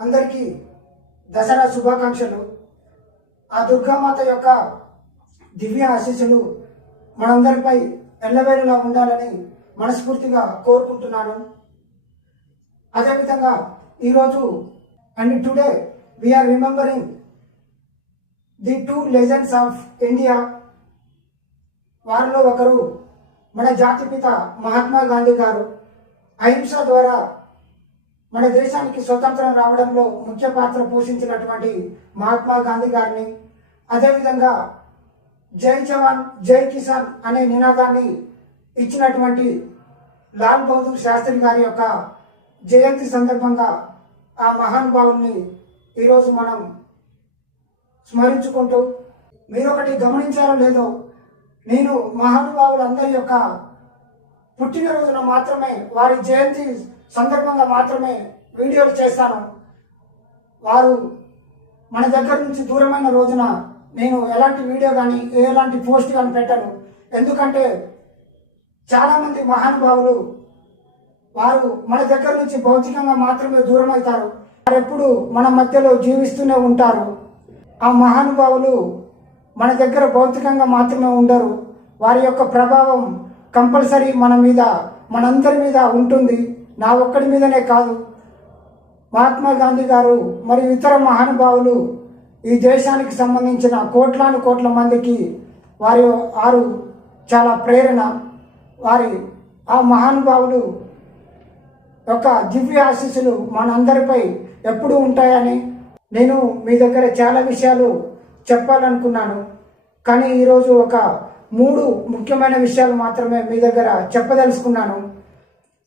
అందరికీ దసరా శుభాకాంక్షలు. ఆ దుర్గామాత యొక్క దివ్య ఆశీస్సులు మనందరిపై ఎల్లవేళలా ఉండాలని మనస్ఫూర్తిగా కోరుకుంటున్నాను. అదేవిధంగా ఈరోజు and today we are remembering the two legends of India. వారిలో ఒకరు మన జాతిపిత మహాత్మా గాంధీ గారు. అహింస ద్వారా మన దేశానికి స్వతంత్రం రావడంలో ముఖ్య పాత్ర పోషించినటువంటి మహాత్మా గాంధీ గారిని, అదేవిధంగా జై జవాన్ జై కిసాన్ అనే నినాదాన్ని ఇచ్చినటువంటి లాల్ బహదూర్ శాస్త్రి గారి యొక్క జయంతి సందర్భంగా ఆ మహానుభావుల్ని ఈరోజు మనం స్మరించుకుంటూ, మీరొకటి గమనించారో లేదో, నేను మహానుభావులందరి యొక్క పుట్టినరోజున మాత్రమే, వారి జయంతి సందర్భంగా మాత్రమే వీడియోలు చేస్తాను. వారు మన దగ్గర నుంచి దూరమైన రోజున నేను ఎలాంటి వీడియో కానీ ఎలాంటి పోస్ట్ కానీ పెట్టను. ఎందుకంటే చాలామంది మహానుభావులు వారు మన దగ్గర నుంచి భౌతికంగా మాత్రమే దూరం అవుతారు. వారు ఎప్పుడు మన మధ్యలో జీవిస్తూనే ఉంటారు. ఆ మహానుభావులు మన దగ్గర భౌతికంగా మాత్రమే ఉండరు. వారి యొక్క ప్రభావం కంపల్సరీ మన మీద, మనందరి మీద ఉంటుంది. నా ఒక్కడి మీదనే కాదు, మహాత్మా గాంధీ గారు మరియు ఇతర మహానుభావులు ఈ దేశానికి సంబంధించిన కోట్లాను కోట్ల మందికి వారు చాలా ప్రేరణ. ఆ మహానుభావులు యొక్క దివ్య ఆశీస్సులు మనందరిపై ఎప్పుడూ ఉంటాయని నేను మీ దగ్గర చాలా విషయాలు చెప్పాలనుకున్నాను. కానీ ఈరోజు ఒక 3 ముఖ్యమైన విషయాలు మాత్రమే మీ దగ్గర చెప్పదలుచుకున్నాను.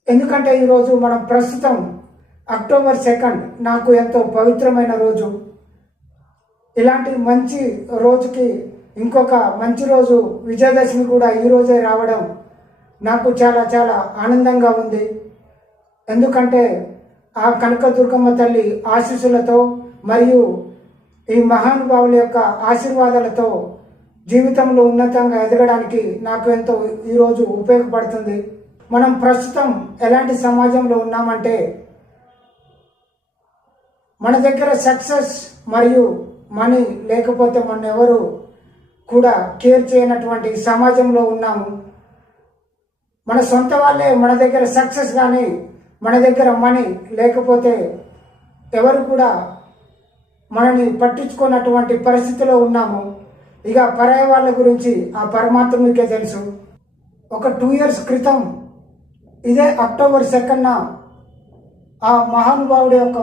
ఎందుకంటే ఈరోజు మనం ప్రస్తుతం అక్టోబర్ 2 నాకు ఎంతో పవిత్రమైన రోజు. ఇలాంటి మంచి రోజుకి ఇంకొక మంచి రోజు విజయదశమి కూడా ఈ రోజే రావడం నాకు చాలా చాలా ఆనందంగా ఉంది. ఎందుకంటే ఆ కనకదుర్గమ్మ తల్లి ఆశీస్సులతో మరియు ఈ మహానుభావుల యొక్క ఆశీర్వాదాలతో జీవితంలో ఉన్నతంగా ఎదగడానికి నాకు ఎంతో ఈరోజు ఉపయోగపడుతుంది. మనం ప్రస్తుతం ఎలాంటి సమాజంలో ఉన్నామంటే, మన దగ్గర సక్సెస్ మరియు మనీ లేకపోతే మన ఎవరు కూడా కేర్ చేయనటువంటి సమాజంలో ఉన్నాము. మన సొంత వాళ్ళే మన దగ్గర సక్సెస్ కానీ మన దగ్గర మనీ లేకపోతే ఎవరు కూడా మనని పట్టించుకున్నటువంటి పరిస్థితిలో ఉన్నాము. ఇక పరాయి వాళ్ళ గురించి ఆ పరమాత్మునికే తెలుసు. ఒక 2 years క్రితం ఇదే అక్టోబర్ 2న ఆ మహానుభావుడి యొక్క